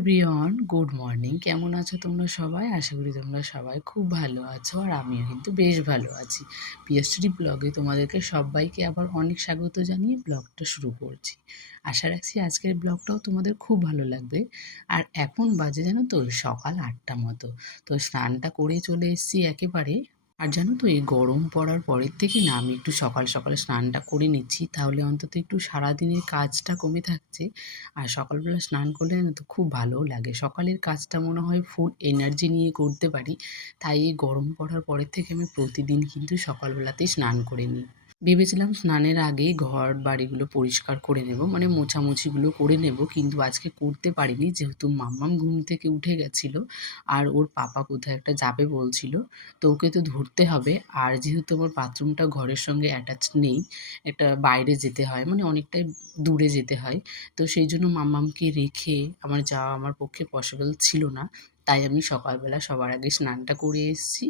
Everyone, good morning. কেমন আছো তোমরা সবাই? আশা করি তোমরা সবাই খুব ভালো আছো, আর আমিও কিন্তু বেশ ভালো আছি। পিএসটি ব্লগে তোমাদেরকে সবাইকে আবার অনেক স্বাগত জানিয়ে ব্লগটা শুরু করছি। আশা রাখছি আজকের ব্লগটাও তোমাদের খুব ভালো লাগবে। আর এখন বাজে জানো তো সকাল 8টা মতো। তো স্নানটা করে চলে এসেছি একেবারে। আর জানো তো এই গরম পড়ার পরের থেকে না আমি একটু সকাল সকাল স্নানটা করে নিচ্ছি, তাহলে অন্তত একটু সারাদিনের কাজটা কমে থাকছে। আর সকালবেলা স্নান করলে না তো খুব ভালোও লাগে। সকালের কাজটা মনে হয় ফুল এনার্জি নিয়ে করতে পারি। তাই এই গরম পড়ার পরের থেকে আমি প্রতিদিন কিন্তু সকালবেলাতেই স্নান করে নিই। ভেবেছিলাম স্নানের আগেই ঘর বাড়িগুলো পরিষ্কার করে নেব, মানে মোছামুছিগুলো করে নেব, কিন্তু আজকে করতে পারিনি যেহেতু মাম্মাম ঘুম থেকে উঠে গেছিল। আর ওর পাপা কোথায় একটা যাবে বলছিল, তো ওকে তো ধরতে হবে। আর যেহেতু আমার বাথরুমটা ঘরের সঙ্গে অ্যাটাচ নেই, একটা বাইরে যেতে হয়, মানে অনেকটাই দূরে যেতে হয়। তো সেই জন্য মাম্মামকে রেখে আমার যাওয়া আমার পক্ষে পসিবল ছিল না। তাই আমি সকালবেলা সবার আগে স্নানটা করে এসেছি।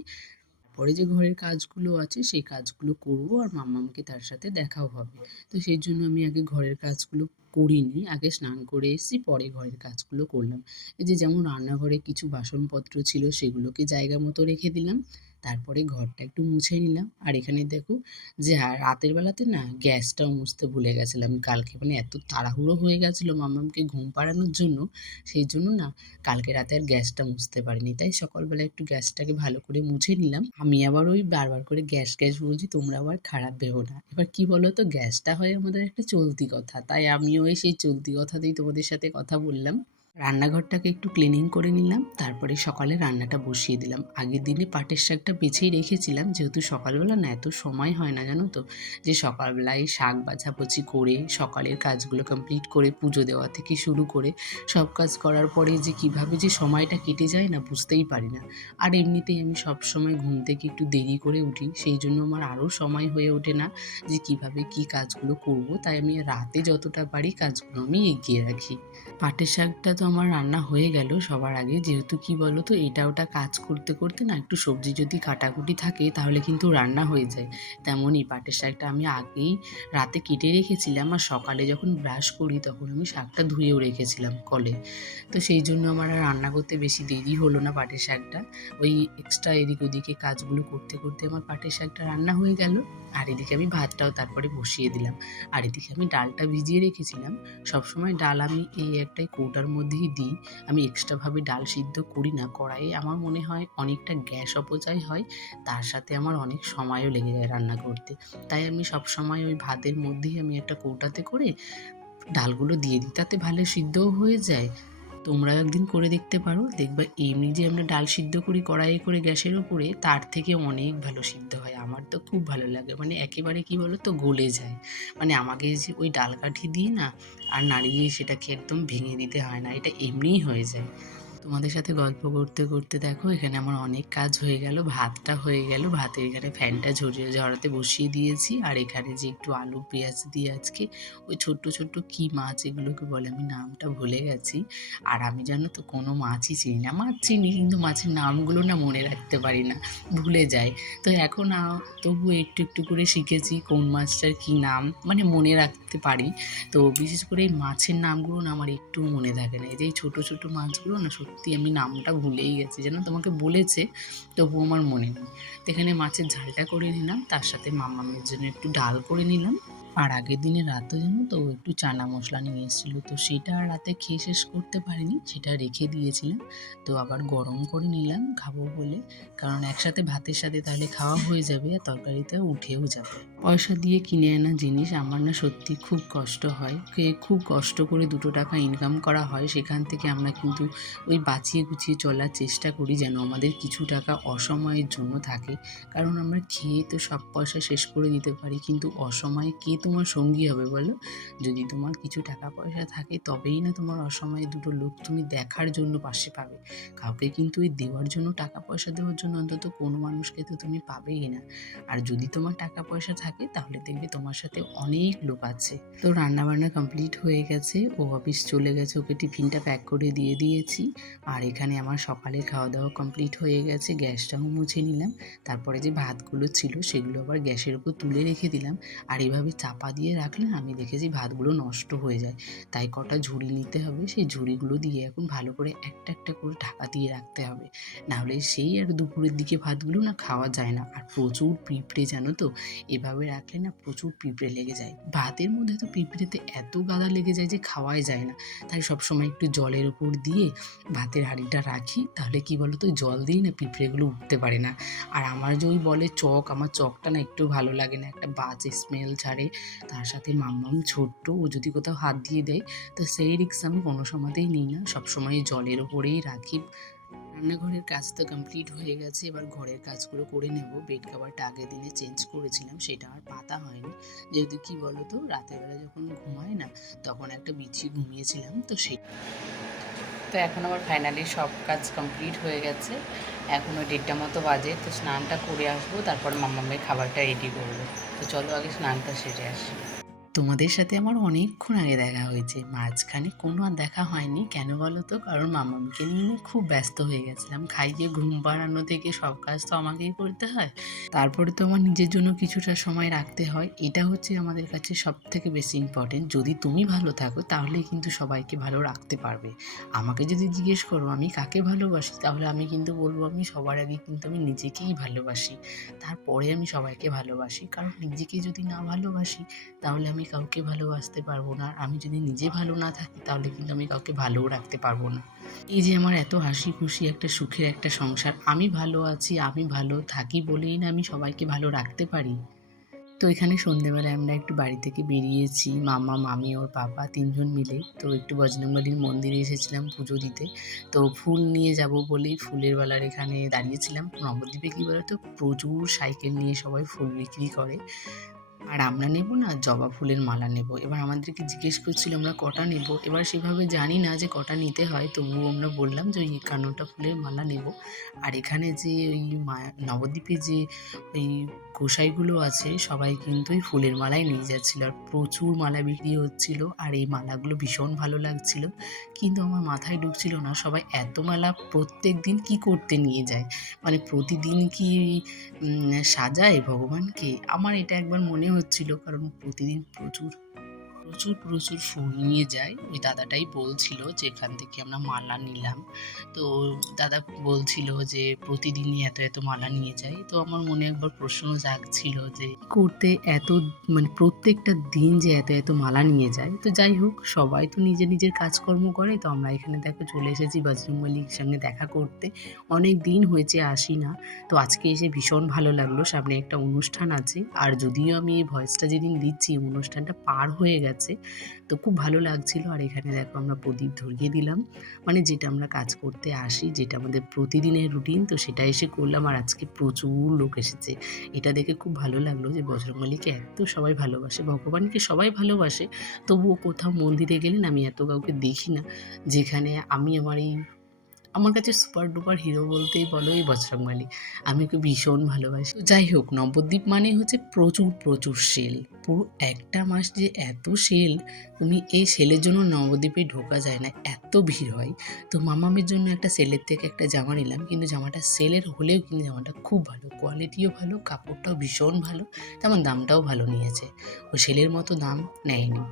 পরে যে ঘরের কাজগুলো আছে সেই কাজগুলো করব, আর মাম্মামকে তার সাথে দেখাও হবে। তো সেই জন্য আমি আগে ঘরের কাজগুলো করিনি, আগে স্নান করে এসেছি, পরে ঘরের কাজগুলো করলাম। এই যে যেমন রান্নাঘরে কিছু বাসনপত্র ছিল সেগুলোকে জায়গা মতো রেখে দিলাম। তারপরে ঘরটা একটু মুছে নিলাম। আর এখানে দেখো যে রাতের বেলাতে না গ্যাসটাও মুছতে ভুলে গেছিলাম কালকে, মানে এত তাড়াহুড়ো হয়ে গেছিলো মাম্মামকে ঘুম পাড়ানোর জন্য। সেই জন্য না কালকে রাতে আর গ্যাসটা মুছতে পারিনি, তাই সকালবেলা একটু গ্যাসটাকে ভালো করে মুছে নিলাম। আমি আবার ওই বারবার করে গ্যাস গ্যাস বলছি, তোমরা আবার খারাপ ভেবো না। এবার কি বলো তো, গ্যাসটা হয় আমাদের একটা চলতি কথা, তাই আমিও ওই সেই চলতি কথাতেই তোমাদের সাথে কথা বললাম। রান্নাঘরটাকে একটু ক্লিনিং করে নিলাম, তারপরে সকালে রান্নাটা বসিয়ে দিলাম। আগের দিনে পাটের শাকটা বেছেই রেখেছিলাম, যেহেতু সকালবেলা না এত সময় হয় না জানো তো, যে সকালবেলায় শাক বাছাবাছি করে সকালের কাজগুলো কমপ্লিট করে পুজো দেওয়া থেকে শুরু করে সব কাজ করার পরে যে কিভাবে যে সময়টা কেটে যায় না বুঝতেই পারি না। আর এমনিতেই আমি সবসময় ঘুম থেকে একটু দেরি করে উঠি, সেই জন্য আমার আরও সময় হয়ে ওঠে না যে কিভাবে কি কাজগুলো করব। তাই আমি রাতে যতটা পারি কাজগুলো আমি এগিয়ে রাখি। পাটের শাকটা তো আমার রান্না হয়ে গেল সবার আগে, যেহেতু কি বলো তো এটা ওটা কাজ করতে করতে না একটু সবজি যদি কাটাকুটি থাকে তাহলে কিন্তু রান্না হয়ে যায়। তেমনই পাটের শাকটা আমি আগেই রাতে কেটে রেখেছিলাম, আর সকালে যখন ব্রাশ করি তখন আমি শাকটা ধুয়েও রেখেছিলাম কলে। তো সেই জন্য আমার আর রান্না করতে বেশি দেরি হলো না পাটের শাকটা। ওই এক্সট্রা এদিক ওদিকে কাজগুলো করতে করতে আমার পাটের শাকটা রান্না হয়ে গেল। আর এদিকে আমি ভাতটাও তারপরে বসিয়ে দিলাম। আর এদিকে আমি ডালটা ভিজিয়ে রেখেছিলাম। সবসময় ডাল আমি এই একটাই কৌটার মধ্যেই দিই। আমি এক্সট্রাভাবে ডাল সিদ্ধ করি না কড়াইয়ে, আমার মনে হয় অনেকটা গ্যাস অপচয় হয়, তার সাথে আমার অনেক সময়ও লেগে যায় রান্না করতে। তাই আমি সবসময় ওই ভাতের মধ্যেই আমি একটা কৌটাতে করে ডালগুলো দিয়ে দিই, তাতে ভালো সিদ্ধও হয়ে যায়। তোমরাও একদিন করে দেখতে পারো, দেখবা এমনি যে আমরা ডাল সিদ্ধ করি কড়াইয়ে করে গ্যাসের ওপরে, তার থেকে অনেক ভালো সিদ্ধ হয়। আমার তো খুব ভালো লাগে, মানে একেবারে কি বলো তো গলে যায়। মানে আমাকে যে ওই ডাল কাঠি দিয়ে না আর নাড়িয়ে সেটাকে একদম ভেঙে দিতে হয় না, এটা এমনিই হয়ে যায়। তোমাদের সাথে গল্প করতে করতে দেখো এখানে আমার অনেক কাজ হয়ে গেল, ভাতটা হয়ে গেল, ভাতের এখানে ফ্যানটা ঝরিয়ে ঝরাতে বসিয়ে দিয়েছি। আর এখানে যে একটু আলু পেঁয়াজ দিয়ে আজকে ওই ছোট্ট ছোট্ট কি মাছ এগুলোকে বলে, আমি নামটা ভুলে গেছি। আর আমি জানো তো কোনো মাছই চিনি না, মাছ চিনি কিন্তু মাছের নামগুলো না মনে রাখতে পারি না, ভুলে যাই। তো এখন তবু একটু একটু করে শিখেছি কোন মাছটার কী নাম, মানে মনে রাখতে পারি। তো বিশেষ করে এই মাছের নামগুলো না আমার একটুও মনে থাকে না, এই যে এই ছোটো ছোটো মাছগুলো না সত্যি আমি নামটা ভুলেই গেছি, যেন তোমাকে বলেছে তবুও আমার মনে নেই। তো এখানে মাছের ঝালটা করে নিলাম, তার সাথে মামামের জন্য একটু ডাল করে নিলাম। আর আগের দিনে রাতে জানো তো ও একটু চানা মশলা নিয়ে এসেছিলো, তো সেটা আর রাতে খেয়ে শেষ করতে পারিনি, সেটা রেখে দিয়েছিলাম। তো আবার গরম করে নিলাম খাবো বলে, কারণ একসাথে ভাতের সাথে তাহলে খাওয়া হয়ে যাবে আর তরকারিতে উঠেও যাবে। পয়সা দিয়ে কিনে আনা জিনিস আমার না সত্যি খুব কষ্ট হয়, খুব কষ্ট করে 2 টাকা ইনকাম করা হয়, সেখান থেকে আমরা কিন্তু ওই বাঁচিয়ে গুছিয়ে চলার চেষ্টা করি যেন আমাদের কিছু টাকা অসময়ের জন্য থাকে। কারণ আমরা খেয়ে তো সব পয়সা শেষ করে দিতে পারি, কিন্তু অসময়ে কে তোমার সঙ্গী হবে বলো? যদি তোমার কিছু টাকা পয়সা থাকে তবেই না তোমার অসময়ে দুটো লোক তুমি দেখার জন্য পাশে পাবে। কাউকে কিন্তু ওই দেওয়ার জন্য, টাকা পয়সা দেওয়ার জন্য অন্তত কোনো মানুষকে তো তুমি পাবেই না। আর যদি তোমার টাকা পয়সা থাকে থাকে তাহলে দেখবে তোমার সাথে অনেক লোক আছে। তো রান্নাবান্না কমপ্লিট হয়ে গেছে, ও অফিস চলে গেছে, ওকে টিফিনটা প্যাক করে দিয়ে দিয়েছি। আর এখানে আমার সকালের খাওয়া দাওয়া কমপ্লিট হয়ে গেছে, গ্যাসটাও মুছে নিলাম। তারপরে যে ভাতগুলো ছিল সেগুলো আবার গ্যাসের উপর তুলে রেখে দিলাম। আর এভাবে চাপা দিয়ে রাখলে আমি দেখেছি ভাতগুলো নষ্ট হয়ে যায়, তাই কটা ঝুড়ি নিতে হবে, সেই ঝুড়িগুলো দিয়ে এখন ভালো করে একটা একটা করে ঢাকা দিয়ে রাখতে হবে, নাহলে সেই আর দুপুরের দিকে ভাতগুলো না খাওয়া যায় না। আর প্রচুর পিঁপড়ে জানো তো, এভাবে রাখলে না প্রচুর পিঁপড়ে লেগে যায়, ভাতের মধ্যে তো পিঁপড়েতে এত গাদা লেগে যায় যে খাওয়াই যায় না। তাই সবসময় একটু জলের উপর দিয়ে ভাতের হাঁড়িটা রাখি, তাহলে কি বলো তো, জল দিয়ে না পিঁপড়েগুলো উঠতে পারে না। আর আমার যে ওই বলে চক, আমার চকটা না একটু ভালো লাগে না, একটা বাজে স্মেল ছাড়ে। তার সাথে মাম্মাম ছোট্ট, ও যদি কোথাও হাত দিয়ে দেয় তো সেই রিস্ক আমি কোনো সময়তেই নিই না, সবসময় জলের ওপরেই রাখি। রান্নাঘরের কাজ তো কমপ্লিট হয়ে গেছে, এবার ঘরের কাজগুলো করে নেব। বেড কাভারটা আগের দিনে চেঞ্জ করেছিলাম, সেটা আর পাতা হয়নি, যেহেতু কি বলো তো, রাতের বেলা যখন ঘুমায় না তখন একটা বিছিয়ে ঘুমিয়েছিলাম, তো এখন আমার ফাইনালি সব কাজ কমপ্লিট হয়ে গেছে। এখন ওই 1:30 মতো বাজে, তো স্নানটা করে আসবো, তারপর মাম্মামের খাবারটা রেডি করবো। তো চলো আগে স্নানটা সেরে আসি। তোমাদের সাথে আমার অনেকক্ষণ আগে দেখা হয়েছে, মাঝখানে কোনো আর দেখা হয়নি, কেন বলো তো, কারণ মামাকে নিয়ে খুব ব্যস্ত হয়ে গেছিলাম, খাইয়ে ঘুম পাড়ানো থেকে সব কাজ তো আমাকেই করতে হয়, তারপরে তো আমার নিজের জন্য কিছুটা সময় রাখতে হয়, এটা হচ্ছে আমাদের কাছে সব থেকে বেশি ইম্পর্টেন্ট। যদি তুমি ভালো থাকো তাহলে কিন্তু সবাইকে ভালো রাখতে পারবে। আমাকে যদি জিজ্ঞেস করো আমি কাকে ভালোবাসি, তাহলে আমি কিন্তু বলবো আমি সবার আগে কিন্তু আমি নিজেকেই ভালোবাসি, তারপরে আমি সবাইকে ভালোবাসি, কারণ নিজেকে যদি না ভালোবাসি তাহলে আমি কাউকে ভালোবাসতে পারবো না। আর আমি যদি নিজে ভালো না থাকি তাহলে কিন্তু আমি কাউকে ভালোও রাখতে পারবো না। এই যে আমার এত হাসি খুশি একটা সুখের একটা সংসার, আমি ভালো আছি, আমি ভালো থাকি বলেই না আমি সবাইকে ভালো রাখতে পারি। তো এখানে সন্ধেবেলায় আমরা একটু বাড়ি থেকে বেরিয়েছি, মামা, মামি, ওর বাবা 3জন মিলে। তো একটু বজরংবলীর মন্দিরে এসেছিলাম পুজো দিতে। তো ফুল নিয়ে যাব বলেই ফুলের বেলার এখানে দাঁড়িয়েছিলাম। নবদ্বীপে কী বলতো, প্রচুর সাইকেল নিয়ে সবাই ফুল বিক্রি করে। আর আমরা নেব না জবা ফুলের মালা নেব। এবার আমাদেরকে জিজ্ঞেস করছিল আমরা কটা নেব, এবার সেভাবে জানি না যে কটা নিতে হয়, তবুও আমরা বললাম যে ওই 51টা ফুলের মালা নেব। আর এখানে যে ওই নবদ্বীপে যে ওই গোসাইগুলো আছে সবাই কিন্তু ওই ফুলের মালাই নিয়ে যাচ্ছিলো, আর প্রচুর মালা বিক্রি হচ্ছিল, আর এই মালাগুলো ভীষণ ভালো লাগছিল। কিন্তু আমার মাথায় ঢুকছিল না সবাই এত মালা প্রত্যেক দিন কী করতে নিয়ে যায়, মানে প্রতিদিন কি সাজায় ভগবানকে? আমার এটা একবার মনে হচ্ছিল, কারণ প্রতিদিন প্রচুর প্রচুর প্রচুর ফুল নিয়ে যায়। ওই দাদাটাই বলছিল যে এখান থেকে আমরা মালা নিলাম। তো দাদা বলছিল যে প্রতিদিনই এত এত মালা নিয়ে যায়। তো আমার মনে একবার প্রশ্ন জাগছিল যে করতে এত, মানে প্রত্যেকটা দিন যে এত এত মালা নিয়ে যায়। তো যাই হোক, সবাই তো নিজের নিজের কাজকর্ম করে, তো আমরা এখানে দেখো চলে এসেছি বজরংবলীর সঙ্গে দেখা করতে। অনেক দিন হয়েছে আসি না, তো আজকে এসে ভীষণ ভালো লাগলো। সামনে একটা অনুষ্ঠান আছে, আর যদিও আমি এই ভয়েসটা যেদিন দিচ্ছি অনুষ্ঠানটা পার হয়ে গেছে, তো খুব ভালো লাগছিল। আর এখানে দেখো আমরা প্রদীপ ধরিয়ে দিলাম, মানে যেটা আমরা কাজ করতে আসি, যেটা আমাদের প্রতিদিনের রুটিন, তো সেটা এসে করলাম। আর আজকে প্রচুর লোক এসেছে, এটা দেখে খুব ভালো লাগলো যে বজরংবলীকে এত সবাই ভালোবাসে, ভগবানকে সবাই ভালোবাসে, তবুও কোথাও মন্দিরে গেলেন আমি এত কাউকে দেখি না, যেখানে আমি আমার কাছে সুপার ডুপার হিরো বলতেই বলো এই বজরংবলী, আমি ওকে ভীষণ ভালোবাসি। তো যাই হোক, নবদ্বীপ মানে হচ্ছে প্রচুর প্রচুর সেল, পুরো একটা মাস যে এত সেল, তুমি এই সেলের জন্য নবদ্বীপে ঢোকা যায় না, এত ভিড় হয়। তো মামামের জন্য একটা সেলের থেকে একটা জামা নিলাম, কিন্তু জামাটা সেলের হলেও কিন্তু জামাটা খুব ভালো, কোয়ালিটিও ভালো, কাপড়টাও ভীষণ ভালো, তেমন দামটাও ভালো নিয়েছে, ও সেলের মতো দাম নেয়নি।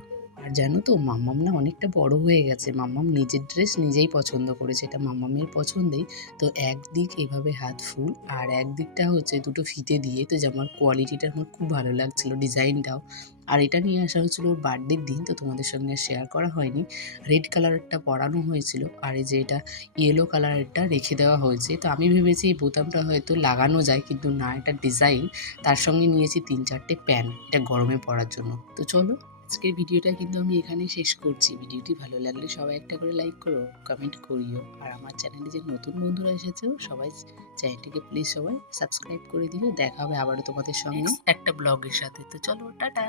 আর জানো তো, মাম্মাম না অনেকটা বড় হয়ে গেছে, মাম্মাম নিজের ড্রেস নিজেই পছন্দ করেছে, এটা মাম্মামের পছন্দেই। তো একদিক এভাবে হাত ফুল, আর একদিকটা হচ্ছে দুটো ফিতে দিয়ে, তো জামার কোয়ালিটিটা আমার খুব ভালো লাগছিল, ডিজাইনটাও। আর এটা নিয়ে আসা হয়েছিল ওর বার্থডের দিন, তো তোমাদের সঙ্গে শেয়ার করা হয়নি। রেড কালারেরটা পরানো হয়েছিল, আর এই যে এটা ইয়েলো কালারেরটা রেখে দেওয়া হয়েছে। তো আমি ভেবেছি এই বোতামটা হয়তো লাগানো যায়, কিন্তু না, এটা ডিজাইন। তার সঙ্গে নিয়েছি 3-4টে প্যান, এটা গরমে পরার জন্য। তো চলো, আজকের ভিডিওটা কিন্তু আমি এখানেই শেষ করছি। ভিডিওটি ভালো লাগলে সবাই একটা করে লাইক করো, কমেন্ট করিও, আর আমার চ্যানেলে যে নতুন বন্ধুরা এসেছো সবাই চ্যানেলটিকে প্লিজ সবাই সাবস্ক্রাইব করে দিও। দেখা হবে আবারও তোমাদের সঙ্গে একটা ব্লগের সাথে। তো চলো, টাটা।